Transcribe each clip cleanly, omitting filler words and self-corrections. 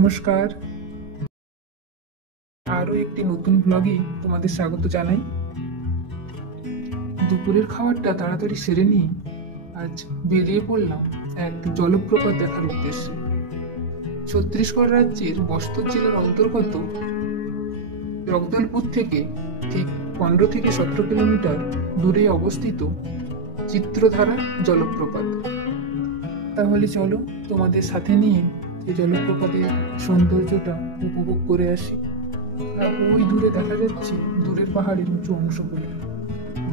নমস্কার, আরও একটি নতুন ব্লগে তোমাদের স্বাগত জানাই। দুপুরের খাবারটা তাড়াতাড়ি সেরে নিয়ে আজ বেরিয়ে পড়লাম এক জলপ্রপাত দেখার উদ্দেশ্যে। ছত্তিশগড় রাজ্যের বস্তর জেলার অন্তর্গত জগদলপুর থেকে ঠিক 15 থেকে 17 কিলোমিটার দূরে অবস্থিত চিত্রধারা জলপ্রপাত। তাহলে চলো তোমাদের সাথে নিয়ে এই জলপ্রপাতের সৌন্দর্যটা উপভোগ করে আসি। আর ওই দূরে দেখা যাচ্ছে দূরের পাহাড়ের উঁচু অংশগুলো।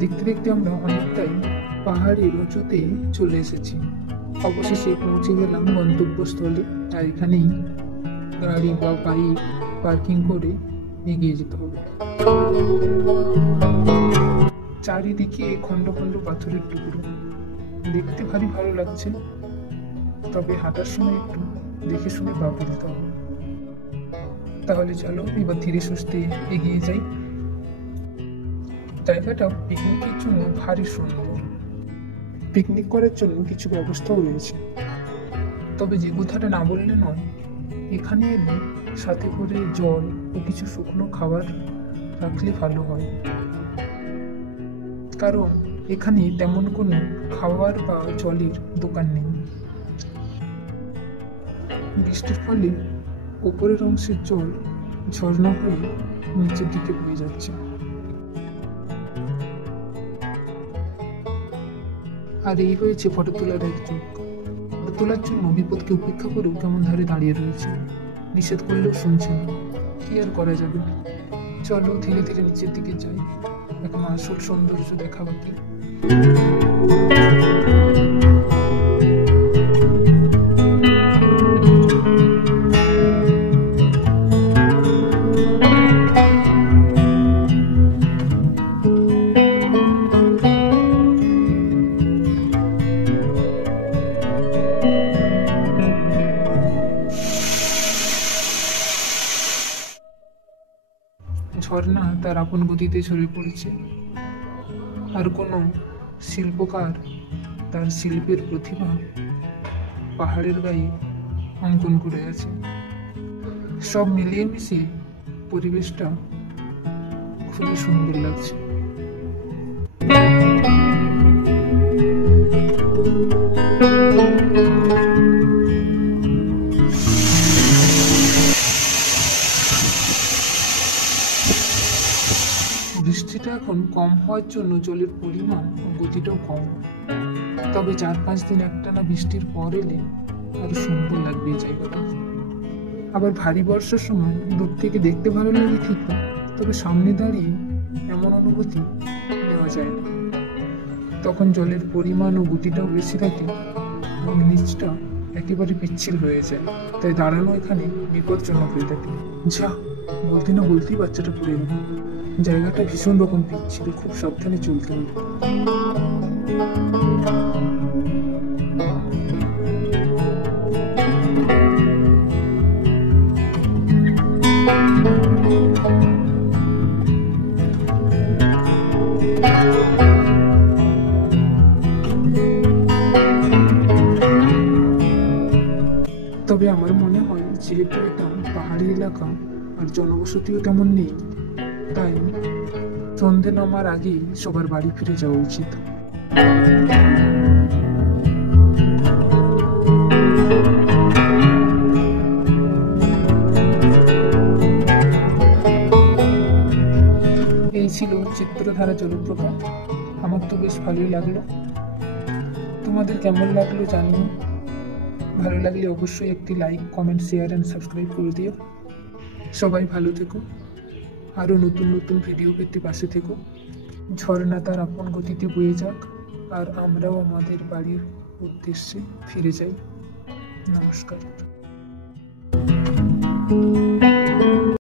দেখতে দেখতে আমরা অনেকটাই পাহাড়ের উঁচুতে চলে এসেছি। অবশেষে পৌঁছে গেলাম গন্তব্যস্থলে। আর এখানেই গাড়ি বা বাইক পার্কিং করে এগিয়ে যেতে হবে। চারিদিকে খন্ড খন্ড পাথরের টুকরো, দেখতে ভারী ভালো লাগছে, তবে হাঁটার সময় একটু দেখে শুনে পা ফেলতে হবে। তাহলে চলো এবার ধীরে সুস্থে এগিয়ে যাই। জায়গাটা পিকনিকের জন্য ভারী সুন্দর। পিকনিক করার জন্য কিছু ব্যবস্থাও রয়েছে, তবে যে কথাটা না বললে নয়, এখানে এলে সাথে করে জল ও কিছু শুকনো খাবার রাখলে ভালো হয়, কারণ এখানে তেমন কোনো খাবার বা জলের দোকান নেই। বৃষ্টির ফলে উপরের অংশের জল ঝর্ণা হয়ে নিচের দিকে বয়ে যাচ্ছে। আর এই হয়েছে ফটো তোলার এক যুগ। ফটো তোলার জন্য বিপদকে উপেক্ষা করেও কেমন ধারে দাঁড়িয়ে রয়েছে, নিষেধ করলেও শুনছে না। কি আর করা যাবে, চলো ধীরে ধীরে নিচের দিকে যাই, এখন আসল সৌন্দর্য দেখা বাকি। ঝর্ণা তার আপন গতিতে ছড়িয়ে পড়েছে, আর কোনো শিল্পকার তার শিল্পের প্রতিভা পাহাড়ের গায়ে অঙ্কন করে আছে। সব মিলিয়ে মিশিয়ে পরিবেশটা খুবই সুন্দর লাগছে। বৃষ্টিটা এখন কম হওয়ার জন্য জলের পরিমাণ ও গতিটাও কম, তবে 4-5 দিন একটানা বৃষ্টির পর এলে আরো সুন্দর লাগবে এই জায়গাটা। আবার ভারী বর্ষার সময় দূর থেকে দেখতে ভালো লাগে ঠিকই, তবে সামনে দাঁড়িয়ে এমন অনুভূতি নেওয়া যায় না। তখন জলের পরিমাণ ও গতিটাও বেশি থাকে এবং নিচটা একেবারে পিচ্ছিল হয়ে যায়, তাই দাঁড়ানো এখানে বিপজ্জনক হয়ে থাকে। যা বলতে না বলতেই বাচ্চাটা পড়ে গেল। জায়গাটা ভীষণ রকম পিচ্ছিল, খুব সাবধানে চলতে হবে। তবে আমার মনে হয়, যেহেতু এটা পাহাড়ি এলাকা আর জনবসতিও তেমন নেই, তাই সন্ধে নামার আগেই সবার বাড়ি ফিরে যাওয়া উচিত। এই ছিল চিত্রধারা জলপ্রপাত। আমার তো বেশ ভালোই লাগলো, তোমাদের কেমন লাগলো জানিও। ভালো লাগলে অবশ্যই একটি like, comment, share and subscribe করে দিও। সবাই ভালো থেকো, আরও নতুন নতুন ভিডিও পেতে পাশে থেকো। ঝর্ণা তার আপন গতিতে বয়ে যাক, আর আমরাও আমাদের বাড়ির উদ্দেশ্যে ফিরে যাই। নমস্কার।